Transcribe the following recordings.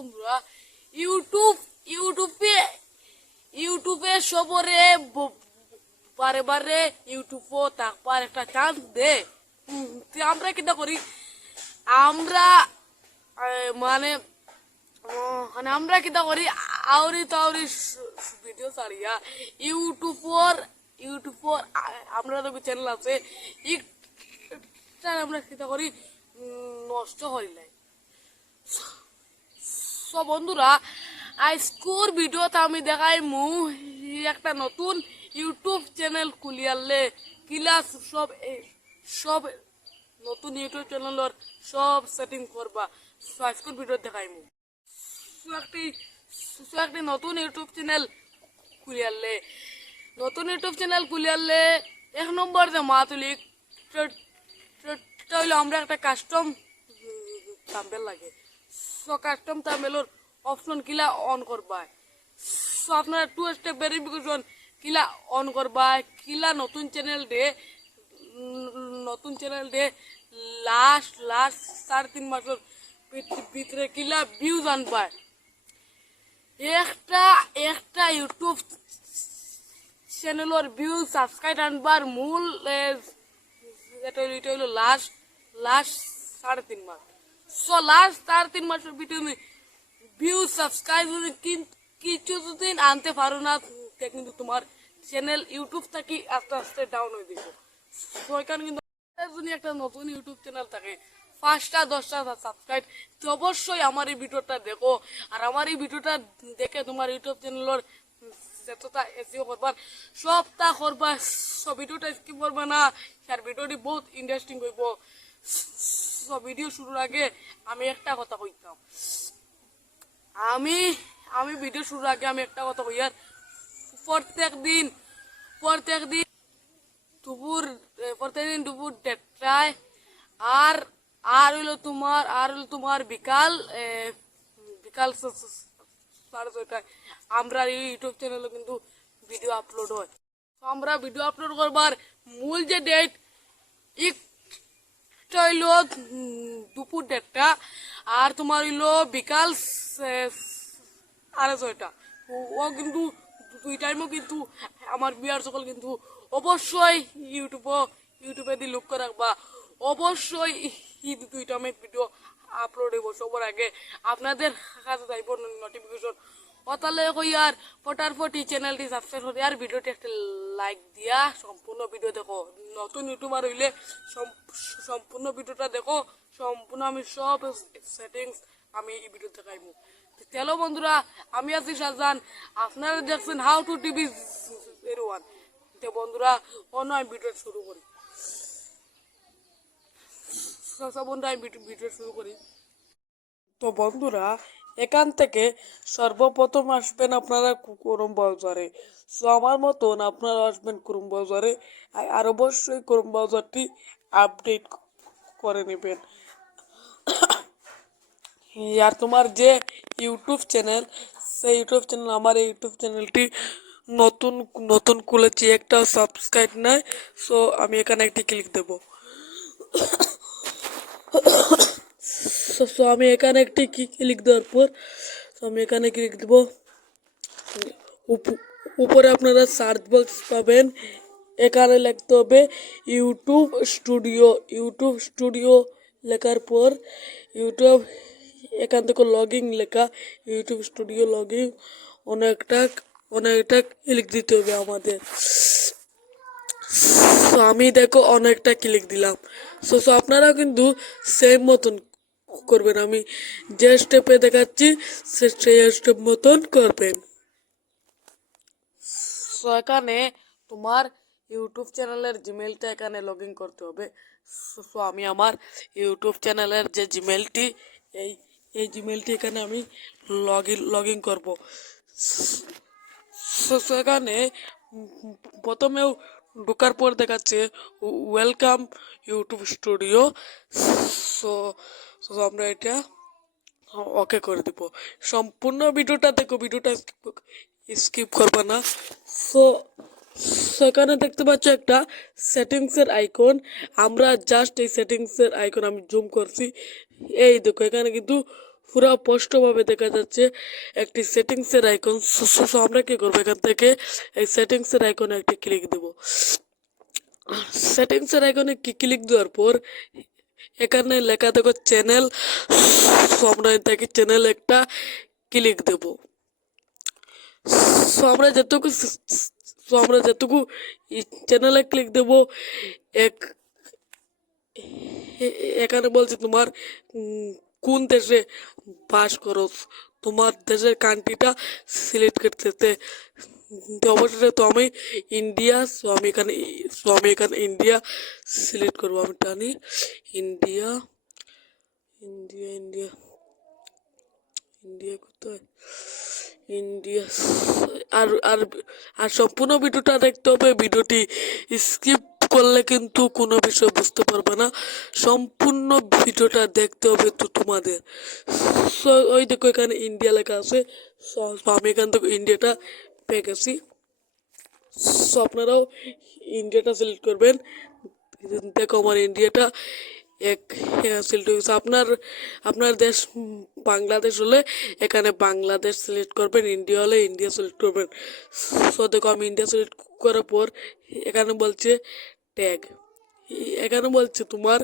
বন্ধুরা ইউটিউবে সবরে বারে বারে ইউটিউবও তাকবার একটা চান্স দে। আমরা কিটা করি, আমরা মানে আমরা কিটা করি আউরি তাউরি ভিডিও ছাড়িয়া ইউটিউবর আমরা তো চ্যানেল আছে আমরা কিটা করি নষ্ট করিলাই। সো বন্ধুরা আজকের ভিডিওতে আমি দেখাই একটা নতুন ইউটিউব চ্যানেল খুলিয়ালে কিলা সব নতুন ইউটিউব চ্যানেলের সব সেটিং করবা। আজকের ভিডিও দেখাই একটি নতুন ইউটিউব চ্যানেল খুলিয়ালে এক নম্বর যে মাতুলি হইলো আমরা একটা কাস্টম থাম্বনেল লাগে। সো কাস্টম থাম্বনেলের অপশন কিলা অন করবা। সো আপনারা 2 স্টেপ ভেরিফিকেশন কিলা অন করবা। কিলা নতুন চ্যানেল ডে লাস্ট 3.5 মাসের ভিতরে কিলা ভিউজ আনবা। একটা ইউটিউব চ্যানেলের ভিউজ সাবস্ক্রাইব আনবার মূল এটা হইলো লাস্ট 3.5 মাস। সো লাস্ট 3.5 মাসের ভিতরে ভিউজ সাবস্ক্রাইব কিছুদিন আনতে পারো না, কিন্তু তোমার চ্যানেল ইউটিউব থেকে আস্তে আস্তে ডাউন হয়ে দিব। তো এখানে কিন্তু একটা নতুন ইউটিউব চ্যানেল থাকে 5টা 10টা সাবস্ক্রাইব, তো অবশ্যই আমার এই ভিডিওটা দেখো। আর আমার এই ভিডিওটা দেখে তোমার ইউটিউব চ্যানেলের যতটা এসইও করবার সবটা করবা। সব ভিডিওটা স্কিপ করবা না, আর ভিডিওটি বহুত ইন্টারেস্টিং হইব। সব ভিডিও শুরুর আগে আমি একটা কথা কইতাম, আমি ভিডিও শুরুর আগে আমি একটা কথা কই, আর প্রত্যেকদিন দুপুর 1টায় আর হইলো তোমার বিকাল 6:30টায় আমরা ইউটিউব চ্যানেলে কিন্তু ভিডিও আপলোড হয়। তো আমরা ভিডিও আপলোড করবার মূল যে ডেট হইলো দুপুর 1টা আর তোমার হইলো বিকাল 6:30। ও কিন্তু 2 টাইমও কিন্তু আমার বিয়ার সকল কিন্তু অবশ্যই ইউটিউবে দিয়ে লুক করে রাখবা। অবশ্যই 2 টাইমের ভিডিও আপলোড হইব সবার আগে আপনাদের কাছে যাইব নোটিফিকেশন। তাহলে কই আর ফটাফটি চ্যানেলটি সাবস্ক্রাইব করে আর ভিডিওটি একটা লাইক দিয়া সম্পূর্ণ ভিডিও দেখো। নতুন ইউটিউবার হইলে সম্পূর্ণ ভিডিওটা দেখো। সম্পূর্ণ আমি সব সেটিংস আমি এই ভিডিও দেখাইব। চলো বন্ধুরা, আমি আছি শাহজাহান, আপনারা দেখছেন হাউ টু TV01। তো বন্ধুরা অন্য আমি ভিডিও শুরু করি। তো বন্ধুরা এখান থেকে সর্বপ্রথম আসবেন আপনারা ক্রোম ব্রাউজারে। সো আমার মতন আপনারা আসবেন ক্রোম ব্রাউজারে, আর অবশ্যই ক্রোম ব্রাউজারটি আপডেট করে নেবেন। আর তোমার যে ইউটিউব চ্যানেল, সেই ইউটিউব চ্যানেল, আমার এই ইউটিউব চ্যানেলটি নতুন খুলেছি, একটা সাবস্ক্রাইব নাই। সো আমি এখানে একটি ক্লিক দেব। সো আমি এখানে একটি ক্লিক দেওয়ার পর আমি এখানে ক্লিক দেব। উপরে আপনারা সার্চ বক্স পাবেন, এখানে লিখতে হবে ইউটিউব স্টুডিও লেখার পর ইউটিউব এখান থেকে লগইন লেখা, ইউটিউব স্টুডিও লগইন অনেকটা ক্লিক দিতে হবে আমাদের। সো আমি দেখো অনেকটা ক্লিক দিলাম। সো আপনারা কিন্তু সেম মতন করবেন, আমি যে স্টেপে দেখাচ্ছি সেই স্টেপ মতন করবেন। সো এখানে তোমার ইউটিউব চ্যানেলের জিমেলটা এখানে লগ ইন করতে হবে। সো আমি আমার ইউটিউব চ্যানেলের যে জিমেলটি এই জিমেলটি এখানে আমি লগ ইন করবো। সো এখানে প্রথমেও ঢোকার পর দেখাচ্ছে ওয়েলকাম ইউটিউব স্টুডিও। সো আমরা এটা ওকে করে দিব। সম্পূর্ণ ভিডিওটা দেখো, ভিডিওটা স্কিপ করবা না। সো এখানে দেখতে পাচ্ছ একটা সেটিংসের আইকন, আমরা জাস্ট এই সেটিংসের আইকন আমি জুম করছি, এই দেখো এখানে কিন্তু পুরো স্পষ্টভাবে দেখা যাচ্ছে একটি সেটিংসের আইকন। সো আমরা কি করবো, এখান থেকে এই সেটিংসের আইকনে একটি ক্লিক দেব। সেটিংসের আইকনে ক্লিক দেওয়ার পর এখানে লেখা দেখো চ্যানেল। সো আমরা এটাকে চ্যানেল একটা ক্লিক দেব। সো আমরা যেটুকু চ্যানেলে ক্লিক দেব, এক এখানে বলছে তোমার কোন দেশে বাস করো, তোমার দেশের কান্ট্রিটা সিলেক্ট করতে। তো অবশেষে তো আমি ইন্ডিয়া, সো আমি এখানে ইন্ডিয়া সিলেক্ট করবো। আমি টানি ইন্ডিয়া, ইন্ডিয়া, ইন্ডিয়া, ইন্ডিয়া কোথায়, ইন্ডিয়া। আর আর আর সম্পূর্ণ ভিডিওটা দেখতে হবে। ভিডিওটি স্কিপ করলে কিন্তু কোনো বিষয় বুঝতে পারবে না। সম্পূর্ণ ভিডিওটা দেখতে হবে তো তোমাদের। সো ওই দেখো এখানে ইন্ডিয়া লেখা আছে। সো আমি এখান থেকে ইন্ডিয়াটা পেয়ে গেছি। সো আপনারাও ইন্ডিয়াটা সিলেক্ট করবেন। দেখো আমার ইন্ডিয়াটা সিলেক্ট হয়েছে। আপনার দেশ বাংলাদেশ হলে এখানে বাংলাদেশ সিলেক্ট করবেন, ইন্ডিয়া হলে ইন্ডিয়া সিলেক্ট করবেন। সো দেখো আমি ইন্ডিয়া সিলেক্ট করার পর এখানে বলছে ট্যাগ। এখানে বলছে তোমার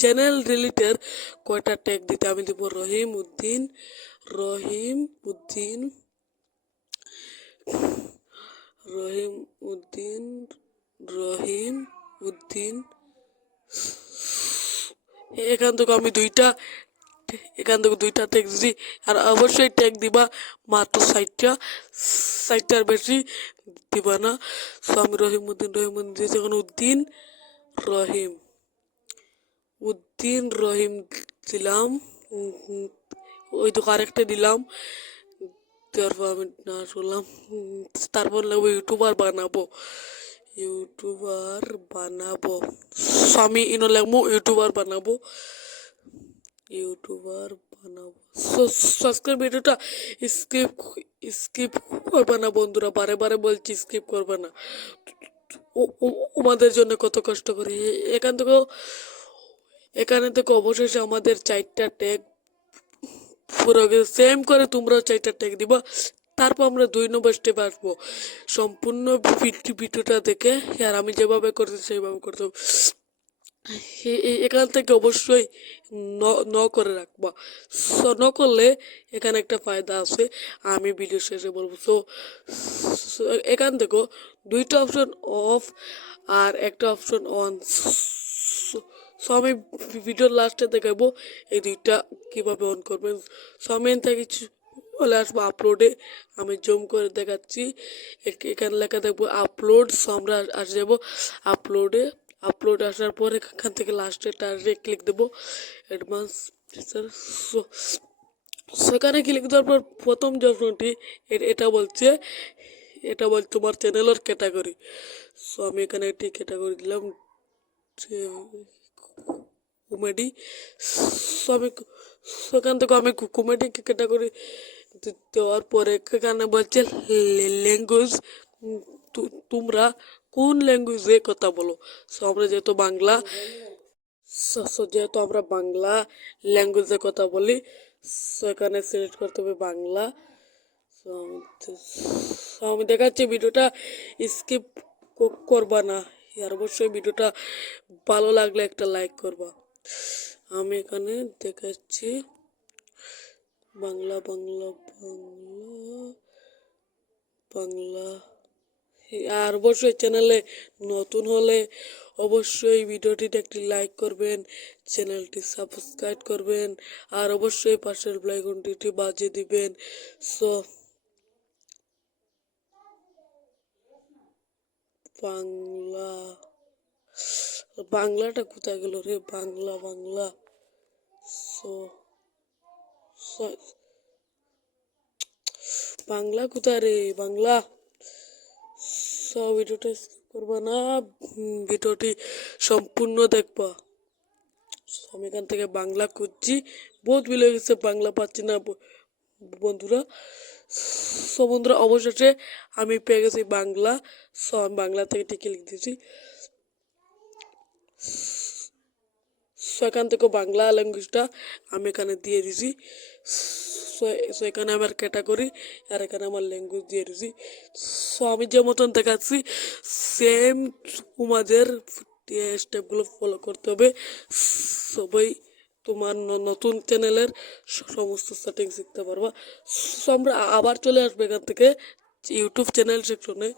চ্যানেল রিলেটেড কয়টা ট্যাগ দিতে। আমি দেবো রহিম উদ্দিন, রহিম উদ্দিন, রহিম উদ্দিন, রহিম উদ্দিন। এখান থেকে আমি দুইটা ট্যাগ দিছি। আর অবশ্যই ট্যাগ দিবা মাত্র 60টার বেশি দিবা না। সো আমি রহিম উদ্দিন দিয়েছি। এখন রহিম উদ্দিন রহিম দিলাম। ওই তো আরেকটা দিলাম। তারপর আমি না শুনলাম। তারপর লাগবো ইউটিউবার বানাবো। সো আমি ইনো লাগবো ইউটিউবার বানাবো। আজকের ভিডিওটা স্কিপ স্কিপ করবে না বন্ধুরা, বারে বারে বলছি স্কিপ করবে না। আমাদের জন্য কত কষ্ট করি। এখানে থেকে অবশেষে আমাদের 4টা ট্যাগ পুরো সেম করে তোমরাও 4টা ট্যাগ দিবা। তারপর আমরা 2 নম্বর স্টেপে আসবো। সম্পূর্ণ ভিডিওটা দেখে আর আমি যেভাবে করছি সেইভাবে করতে হবে। এখান থেকে অবশ্যই ন করে রাখবা। সো ন করলে এখানে একটা ফায়দা আছে, আমি ভিডিও শেষে বলবো। সো এখান থেকে 2টা অপশন অফ আর একটা অপশন অন। সো আমি ভিডিওর লাস্টে দেখাবো এই 2টা কীভাবে অন করবেন। সো আমি থেকে চলে আসবো আপলোডে। আমি জুম করে দেখাচ্ছি। এখানে লেখা দেখবো আপলোড। সো আমরা আসে যাবো আপলোড আসার পর এখান থেকে লাস্টে টার্গে ক্লিক দেবো অ্যাডভান্স টিচার। সেখানে ক্লিক দেওয়ার পর প্রথম যে অপশনটি এটা বলছে তোমার চ্যানেলের ক্যাটাগরি। সো আমি এখানে একটি ক্যাটাগরি দিলাম কমেডি। সো আমি সেখান থেকে আমি কমেডি ক্যাটাগরি দেওয়ার পরে এখানে বলছে ল্যাঙ্গুয়েজ, তোমরা কোন ল্যাঙ্গুয়েজে কথা বলো। সো আমরা যেহেতু বাংলা ল্যাঙ্গুয়েজে কথা বলি, সো এখানে সিলেক্ট করতে হবে বাংলা। সো আমি দেখাচ্ছি, ভিডিওটা স্কিপ করবা না। আর অবশ্যই ভিডিওটা ভালো লাগলে একটা লাইক করবা। আমি এখানে দেখাচ্ছি বাংলা বাংলা বাংলা বাংলা। আর অবশ্যই চ্যানেলে নতুন হলে অবশ্যই ভিডিওটিতে একটি লাইক করবেন, চ্যানেলটি সাবস্ক্রাইব করবেন, আর অবশ্যই পাশের বেল আইকনটি বাজিয়ে দিবেন। সো বাংলাটা কোথায় গেল রে, বাংলা। সো বাংলা কোথায় রে, বাংলা। সো ভিডিওটা স্কিপ করবা না, ভিডিওটি সম্পূর্ণ দেখবা। আমি এখান থেকে বাংলা খুঁজছি, বহুত বিলে গেছে, বাংলা পাচ্ছি না বন্ধুরা। সো বন্ধুরা অবশেষে আমি পেয়ে গেছি বাংলা। সো আমি বাংলা থেকে টিকে লিখে দিয়েছি। সো এখান থেকে বাংলা ল্যাঙ্গুয়েজটা আমি এখানে দিয়ে দিছি। সো সো এখানে আমার ক্যাটাগরি আর এখানে আমার ল্যাঙ্গুয়েজ দিয়ে দিয়েছি। সো আমি যে মতন দেখাচ্ছি সেম তোমাদের স্টেপগুলো ফলো করতে হবে। সবাই তোমার নতুন চ্যানেলের সমস্ত সেটিং শিখতে পারবা। সো আমরা আবার চলে আসবো এখান থেকে ইউটিউব চ্যানেল সেকশনে।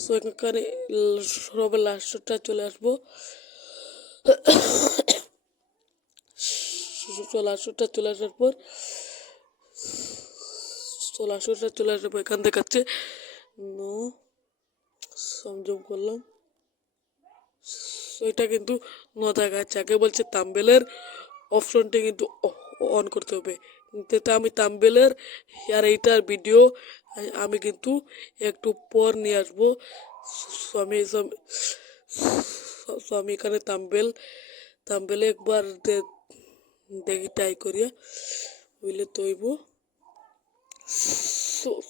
সো এখানে সবে লাস্টটা চলে আসবো। লাস্টটা চলে আসার পর লাস্টটা চলে আসবো এখান দেখাচ্ছে নো সংযোগ করলাম। এটা কিন্তু ন দেখাচ্ছে, আগে বলছে তাম্বেলের অপশনটা কিন্তু অন করতে হবে। কিন্তু আমি তাম্বেলের আর এইটার ভিডিও আমি কিন্তু একটু পর নিয়ে আসবো। সো আমি এখানে তাম্বেলে একবার দেখি ট্রাই করিয়া বুঝলে তৈব।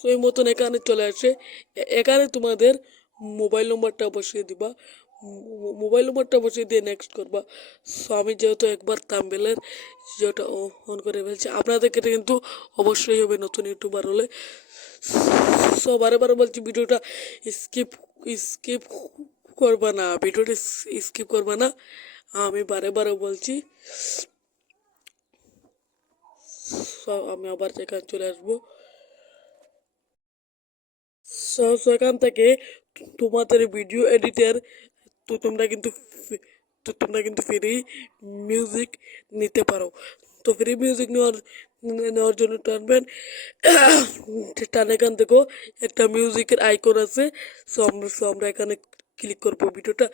সেই মতন এখানে চলে আসে। এখানে তোমাদের মোবাইল নম্বরটা বসিয়ে দিবা, মোবাইল নম্বরটা বসিয়ে দিয়ে নেক্সট করবা। সো আমি যেহেতু একবার তাম্বেলের যেটা অন করে ফেলছি, আপনাদেরকে কিন্তু অবশ্যই হবে নতুন ইউটিউবার হলে। সো বারে বারে বলছি ভিডিওটা স্কিপ স্কিপ করবা না, ভিডিওটা স্কিপ করবা না, আমি বারে বারে বলছি। আমি আবার এখানে চলে আসবো। সেখান থেকে তোমাদের ভিডিও এডিটার তোমরা কিন্তু ফ্রি মিউজিক নিতে পারো। তো ফ্রি মিউজিক নেওয়ার জন্য টানবেন, টান এখান থেকেও একটা মিউজিকের আইকন আছে। সো আমরা এখানে ক্লিক করবো। ভিডিওটা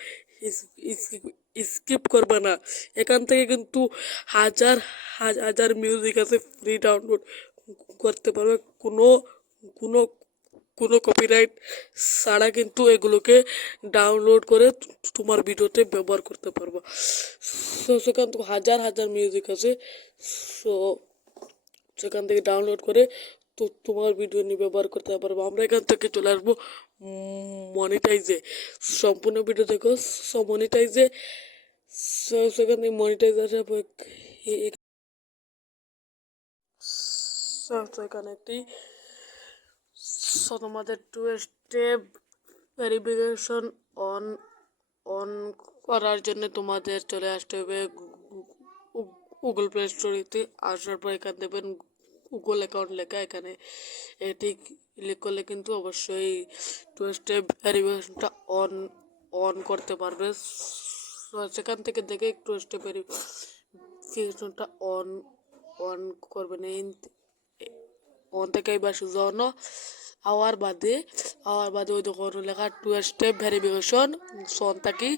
স্কিপ করবে না, এখান থেকে কিন্তু হাজার হাজার মিউজিক আছে, ফ্রি ডাউনলোড করতে পারবে, কোনো কোনো কোনো কপিরাইট ছাড়া কিন্তু এগুলোকে ডাউনলোড করে তোমার ভিডিওতে ব্যবহার করতে পারবা। সো সেখান থেকে হাজার হাজার মিউজিক আছে। সো সেখান থেকে ডাউনলোড করে তোমার ভিডিও নিয়ে ব্যবহার করতে পারবো। আমরা এখান থেকে চলে আসবো মনিটাইজে। সম্পূর্ণ ভিডিও দেখো। সো মনিটাইজে সেখান থেকে মনিটাইজ আসার পর এখানে একটি তোমাদের 2 স্টেপ ভেরিফিকেশন অন অন করার জন্য তোমাদের চলে আসতে হবে গুগল প্লে স্টোরেতে। আসার পর এখানে দেবেন গুগল অ্যাকাউন্ট লেখা, এখানে এটি ক্লিক করলে কিন্তু অবশ্যই 2 স্টেপ ভেরিফিকেশনটা অন অন করতে পারবে। সেখান থেকে দেখে 2 স্টেপ ভেরিফিকেশনটা অন অন করবেন। অন থেকে এবার সুজন আওয়ার বাদে ওই দোকান লেখা 2 স্টেপ ভেরিফিকেশন। সন থাকি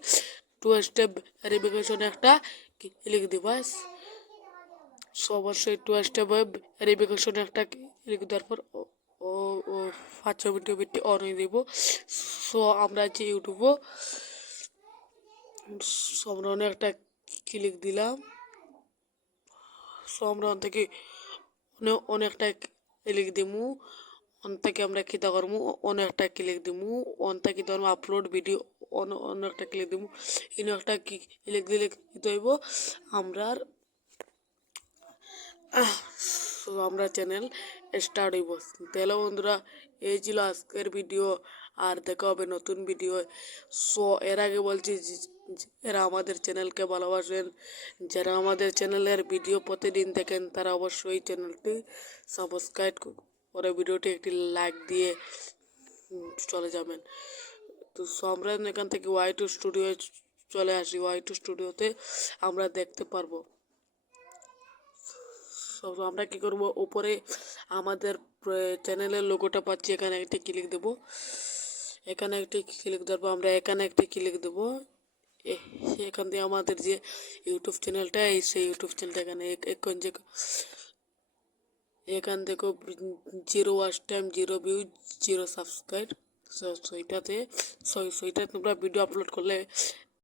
2 স্টেপ ভেরিফিকেশন একটা ক্লিক দিবা। অবশ্যই 2 স্টেপ ভেরিফিকেশন একটা ক্লিক দেওয়ার পর ও ও 5 মিনিট অন হয়ে দিব। সো আমরা আছি ইউটিউবও, আমরা একটা ক্লিক দিলাম। সো আমরা থেকে অনেকটা ক্লিক দিমু, অন থেকে আমরা খিতা করমু, অনেকটা ক্লিক দিমু, অন থেকে ধরুন আপলোড ভিডিও অনেকটা ক্লিক দিমু, ইনো একটা ক্লিক দিলে কি হইব আমরা চ্যানেল স্টার্ট হইব। তাহলে বন্ধুরা এই ছিল আজকের ভিডিও, আর দেখা হবে নতুন ভিডিও। সো এর আগে বলছি যারা আমাদের চ্যানেলকে ভালোবাসেন, যারা আমাদের চ্যানেলের ভিডিও প্রতিদিন দেখেন, তারা অবশ্যই চ্যানেলটি সাবস্ক্রাইব করে ভিডিওটি একটি লাইক দিয়ে চলে যাবেন। তো আমরা এখান থেকে Y2 স্টুডিও চলে আসি। Y2 স্টুডিওতে আমরা দেখতে পারবো। আমরা কি করব, উপরে আমাদের চ্যানেলের লোগোটা পাচ্ছি, এখানে একটি ক্লিক দেব, এখানে একটি ক্লিক দেব, আমরা এখানে একটি ক্লিক দেব। এখান থেকে আমাদের যে ইউটিউব চ্যানেলটা, সেই ইউটিউব চ্যানেলটা এখানে এখান থেকে 0 ওয়াচ টাইম, 0 ভিউ, 0 সাবস্ক্রাইব। সেইটাতে তোমরা ভিডিও আপলোড করলে